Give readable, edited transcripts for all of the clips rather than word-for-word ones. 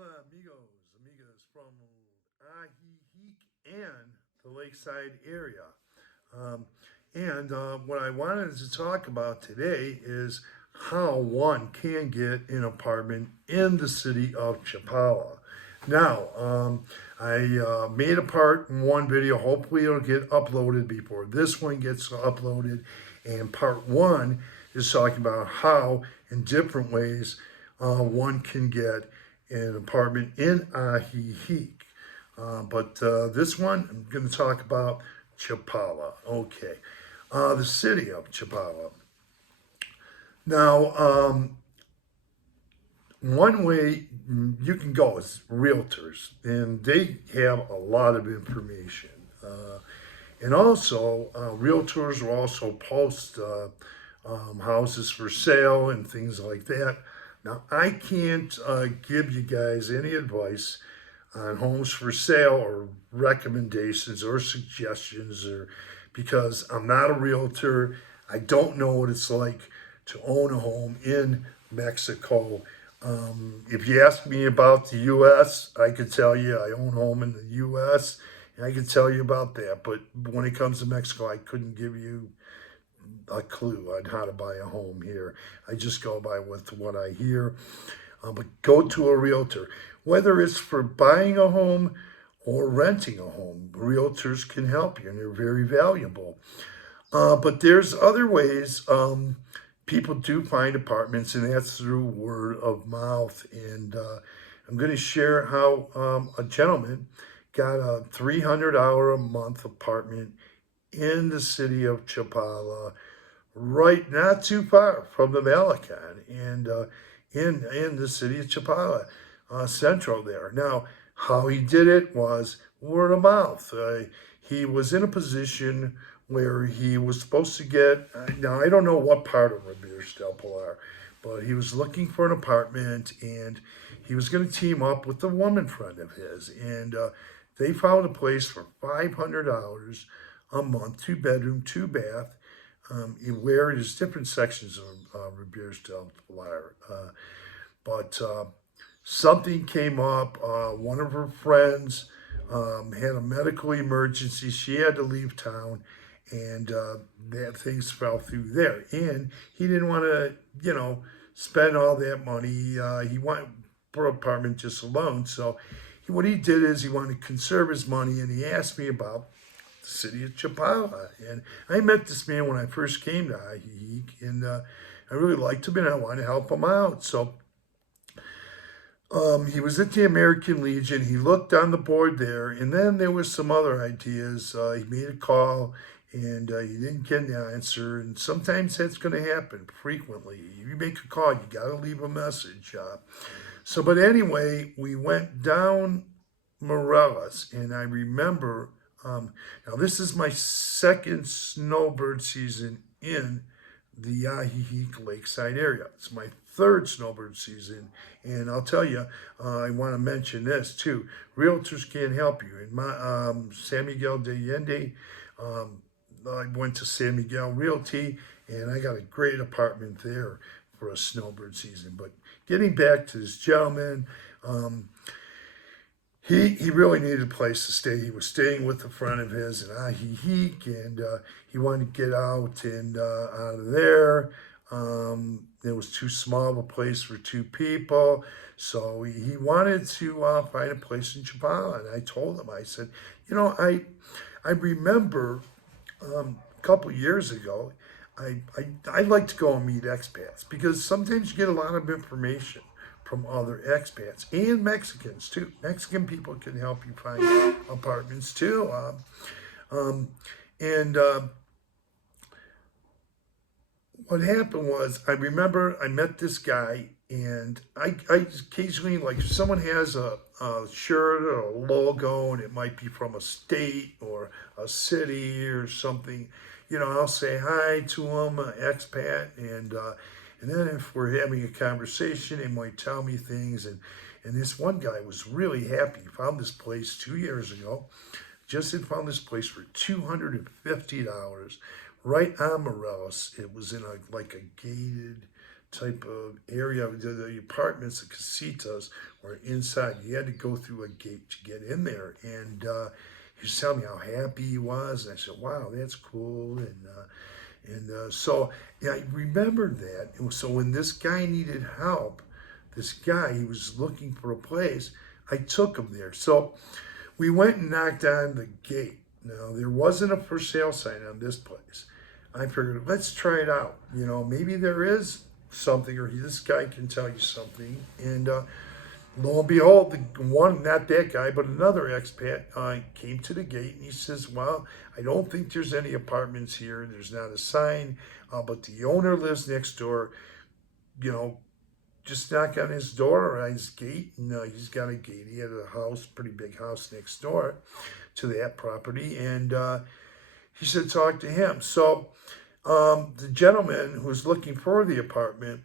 Hola, amigos, amigas from Ajijic and the Lakeside area. Um, and what I wanted to talk about today is how one can get an apartment in the city of Chapala. Now, I made a part in one video. Hopefully, it'll get uploaded before this one gets uploaded. And part one is talking about how, in different ways, one can get an apartment in Ajijic. But this one, I'm going to talk about Chapala. Okay. The city of Chapala. Now, one way you can go is realtors, and they have a lot of information. And also, realtors will also post houses for sale and things like that. Now, I can't give you guys any advice on homes for sale or recommendations or suggestions or because I'm not a realtor. I don't know what it's like to own a home in Mexico. If you ask me about the U.S., I could tell you I own a home in the U.S. and I could tell you about that. But when it comes to Mexico, I couldn't give you a clue on how to buy a home here. I just go by with what I hear. But go to a realtor. Whether it's for buying a home or renting a home, realtors can help you and they're very valuable. But there's other ways people do find apartments, and that's through word of mouth. And I'm going to share how a gentleman got a $300 a month apartment in the city of Chapala, right not too far from the Malacan, and in the city of Chapala, central there. Now, how he did it was word of mouth. He was in a position where he was supposed to get. Now, I don't know what part of Ramirez del Pilar, but he was looking for an apartment, and he was going to team up with a woman friend of his, and they found a place for $500 a month, 2 bedroom, 2 bath. Where there's different sections of Ramirez del Pilar. But something came up. One of her friends had a medical emergency. She had to leave town, and that things fell through there. And he didn't want to, spend all that money. He wanted for an apartment just alone. So what he did is he wanted to conserve his money, and he asked me about the city of Chapala. And I met this man when I first came to Ajijic, and I really liked him, and I wanted to help him out. So he was at the American Legion. He looked on the board there, and then there was some other ideas. He made a call, and he didn't get an answer. And sometimes that's going to happen frequently. You make a call, you got to leave a message. But anyway, we went down Morelos, and I remember. Now this is my second snowbird season in the Ajijic Lakeside area. It's my third snowbird season, and I'll tell you, I want to mention this too. Realtors can help you. In my San Miguel de Allende, I went to San Miguel Realty, and I got a great apartment there for a snowbird season. But getting back to this gentleman, he really needed a place to stay. He was staying with a friend of his in Ajijic, and he wanted to get out and out of there. It was too small of a place for two people, so he wanted to find a place in Chapala. And I told him, I said, I remember a couple years ago, I like to go and meet expats because sometimes you get a lot of information from other expats and Mexicans too. Mexican people can help you find apartments too. And what happened was, I remember I met this guy, and I occasionally, like, if someone has a shirt or a logo, and it might be from a state or a city or something, I'll say hi to them, expat, and then if we're having a conversation, they might tell me things. And this one guy was really happy. He found this place 2 years ago. Just had found this place for $250 right on Morelos. It was in a gated type of area. The apartments, the casitas, were inside. You had to go through a gate to get in there. And he was telling me how happy he was. And I said, wow, that's cool. So yeah, I remembered that. And so when this guy needed help, this guy, he was looking for a place, I took him there. So we went and knocked on the gate. Now, there wasn't a for sale sign on this place. I figured, let's try it out. Maybe there is something, or this guy can tell you something. And lo and behold, the one, not that guy, but another expat came to the gate and he says, well, I don't think there's any apartments here. There's not a sign, but the owner lives next door. Just knock on his door or on his gate. And he's got a gate. He had a house, pretty big house next door to that property. And he said, talk to him. So the gentleman who was looking for the apartment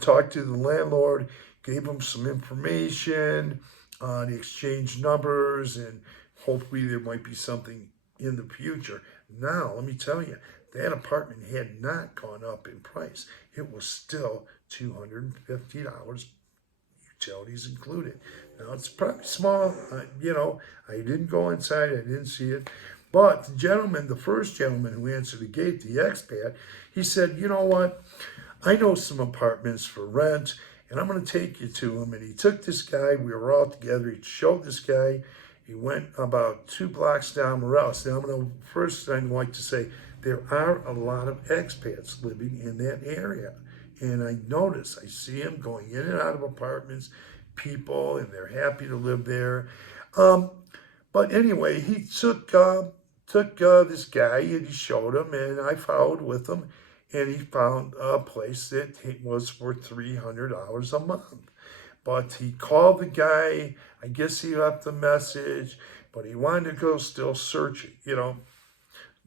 talked to the landlord, gave him some information, they exchanged numbers, and hopefully there might be something in the future. Now, let me tell you, that apartment had not gone up in price. It was still $250, utilities included. Now, it's probably small, I didn't go inside, I didn't see it. But the first gentleman who answered the gate, the expat, he said, you know what? I know some apartments for rent, and I'm going to take you to them. And he took this guy. We were all together. He showed this guy. He went about 2 blocks down Morales. Now, I'd like to say there are a lot of expats living in that area. And I see them going in and out of apartments, people, and they're happy to live there. But anyway, he took this guy and he showed him, and I followed with him, and he found a place that was for $300 a month. But he called the guy. I guess he left a message, but he wanted to go still searching,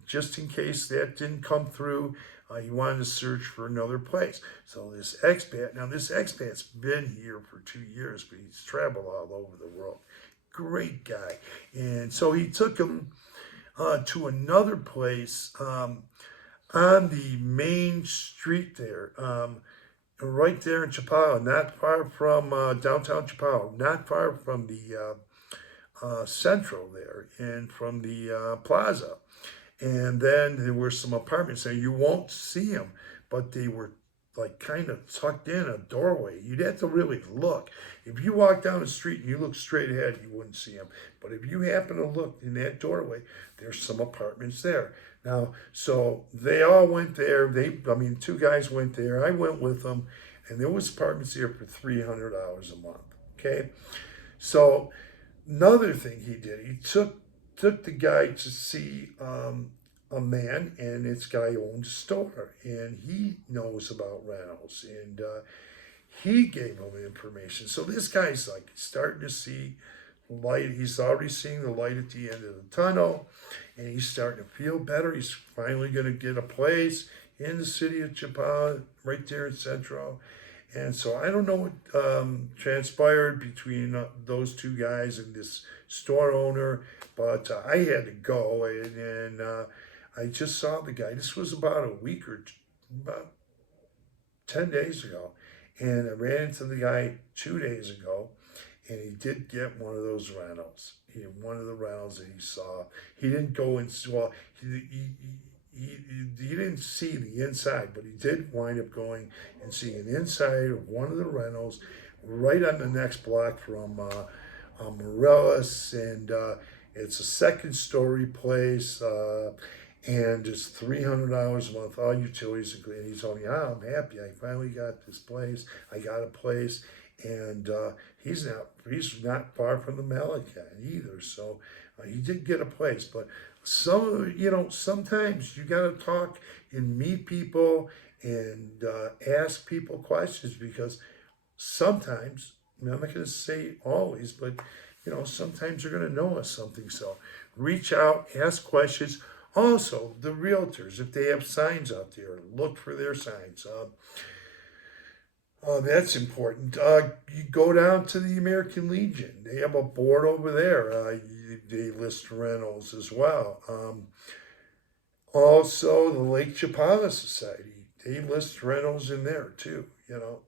just in case that didn't come through. He wanted to search for another place. So this expat's been here for 2 years, but he's traveled all over the world. Great guy. And so he took him to another place on the main street there, right there in Chapala, not far from downtown Chapala, not far from the Central there and from the plaza. And then there were some apartments there. You won't see them, but they were like kind of tucked in a doorway. You'd have to really look. If you walk down the street and you look straight ahead, you wouldn't see them. But if you happen to look in that doorway, there's some apartments there. Now, so they all went there. 2 guys went there. I went with them, and there was apartments there for $300 a month. Okay, so another thing he did, he took the guy to see a man, and this guy owns a store, and he knows about rentals, and he gave him information. So this guy's like starting to see light. He's already seeing the light at the end of the tunnel, and he's starting to feel better. He's finally going to get a place in the city of Chapala, right there in Central. And so I don't know what transpired between those 2 guys and this store owner, but I had to go, and I just saw the guy. This was about about 10 days ago, and I ran into the guy 2 days ago, and he did get one of those rentals. He had one of the rentals that he saw. He didn't go and well, he didn't see the inside, but he did wind up going and seeing an inside of one of the rentals right on the next block from Morales, and it's a 2nd-story place, and it's $300 a month, all utilities included. And he told me, I'm happy. I finally got this place. I got a place, and he's not far from the Malacan either. So he did get a place, but sometimes you got to talk and meet people and ask people questions, because sometimes, I'm not going to say always, but sometimes you're going to know us something. So reach out, ask questions. Also, the realtors, if they have signs out there, look for their signs. That's important. You go down to the American Legion. They have a board over there. They list rentals as well. Also, the Lake Chapala Society, they list rentals in there too. you know,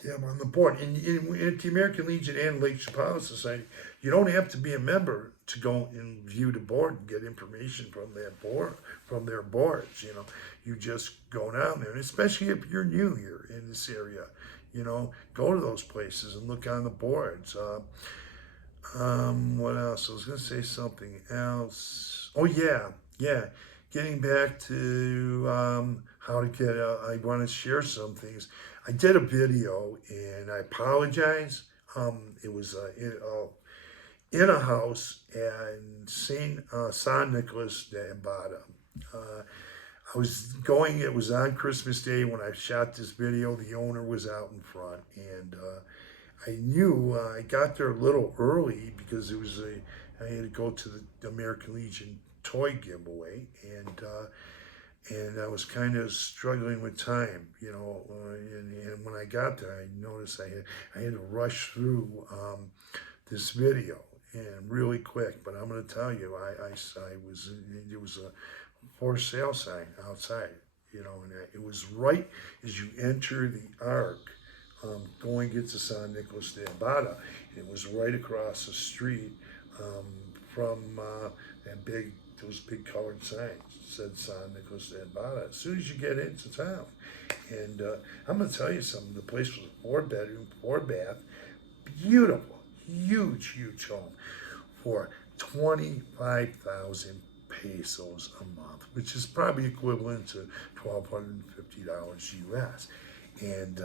to have on the board. At the American Legion and Lake Chapala Society, you don't have to be a member to go and view the board and get information from that board, from their boards. You know, you just go down there, and especially if you're new here in this area, you know, go to those places and look on the boards. What else? I was going to say something else. Oh yeah. Getting back to how to get. I want to share some things. I did a video, and I apologize. It was in a house in San Nicolas de Ibarra. I was going. It was on Christmas Day when I shot this video. The owner was out in front, and I knew I got there a little early because I had to go to the American Legion toy giveaway, and I was kind of struggling with time, you know. And when I got there, I noticed I had to rush through this video and really quick. But I'm going to tell you, there was a for sale sign outside, you know, and it was right as you enter the arc. Going into San Nicolas de Ibarra. It was right across the street from those big colored signs that said San Nicolas de Ibarra. As soon as you get into town, and I'm gonna tell you something. The place was a 4-bedroom, 4-bath, beautiful, huge home for 25,000 pesos a month, which is probably equivalent to $1,250 US. And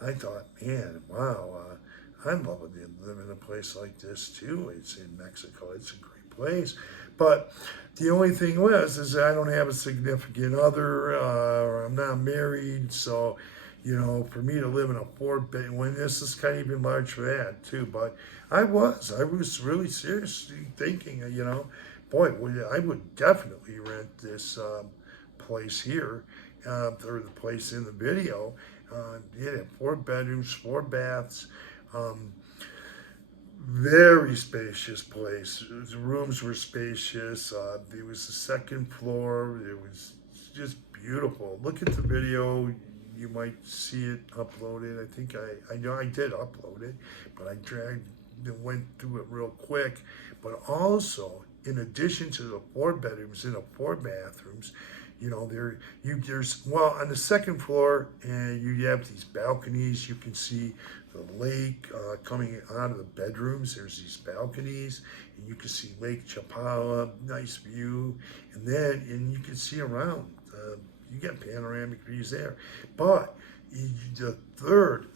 I thought, man, wow, I'd love to live in a place like this too. It's in Mexico. It's a great place. But the only thing is I don't have a significant other, or I'm not married. So, you know, for me to live in a 4-bedroom, when this is kind of even large for that too. But I was really seriously thinking, you know, boy, I would definitely rent this place here, or the place in the video. It had 4 bedrooms, 4 baths, very spacious place. The rooms were spacious. There was a second floor. It was just beautiful. Look at the video. You might see it uploaded. I think I know I did upload it, but I went through it real quick. But also, in addition to the 4 bedrooms and the 4 bathrooms, you know, there's on the second floor, and you have these balconies. You can see the lake coming out of the bedrooms. There's these balconies, and you can see Lake Chapala, nice view, and you can see around. You get panoramic views there, but the third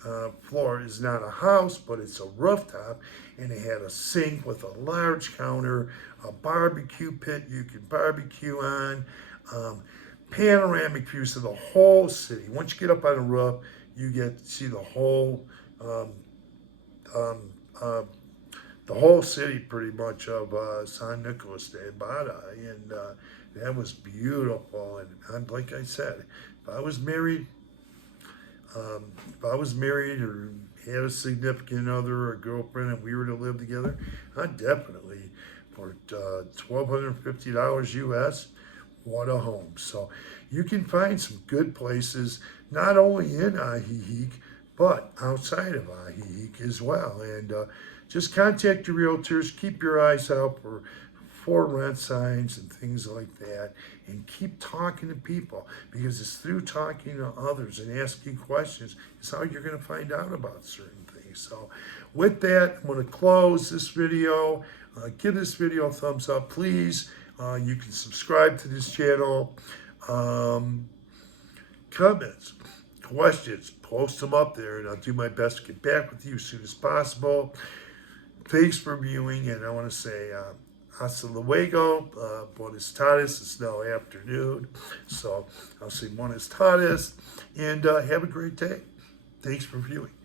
floor is not a house, but it's a rooftop, and it had a sink with a large counter, a barbecue pit you can barbecue on. Panoramic views of the whole city. Once you get up on the roof, you get to see the whole city pretty much of San Nicolas de Ibarra, and that was beautiful. And like I said, if I was married or had a significant other or a girlfriend and we were to live together, I'd definitely, for $1,250 US, what a home. So you can find some good places, not only in Ajijic, but outside of Ajijic as well. And just contact your realtors, keep your eyes out for rent signs and things like that, and keep talking to people, because it's through talking to others and asking questions is how you're going to find out about certain things. So with that, I'm going to close this video. Give this video a thumbs up, please. You can subscribe to this channel. Comments, questions, post them up there, and I'll do my best to get back with you as soon as possible. Thanks for viewing, and I want to say hasta luego, buenas tardes. It's now afternoon, so I'll say buenas tardes, and have a great day. Thanks for viewing.